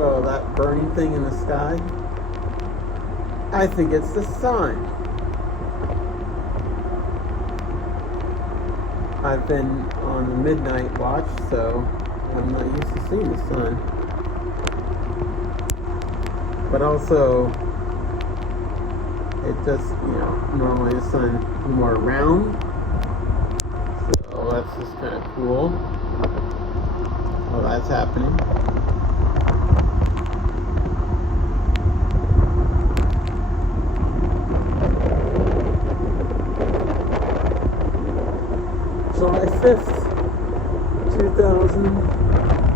Oh, that burning thing in the sky? I think it's the sun. I've been on the midnight watch, so I'm not used to seeing the sun. But also, it just, normally the sun is more round. So that's just kind of cool. Oh, that's happening. July 5th, 2000.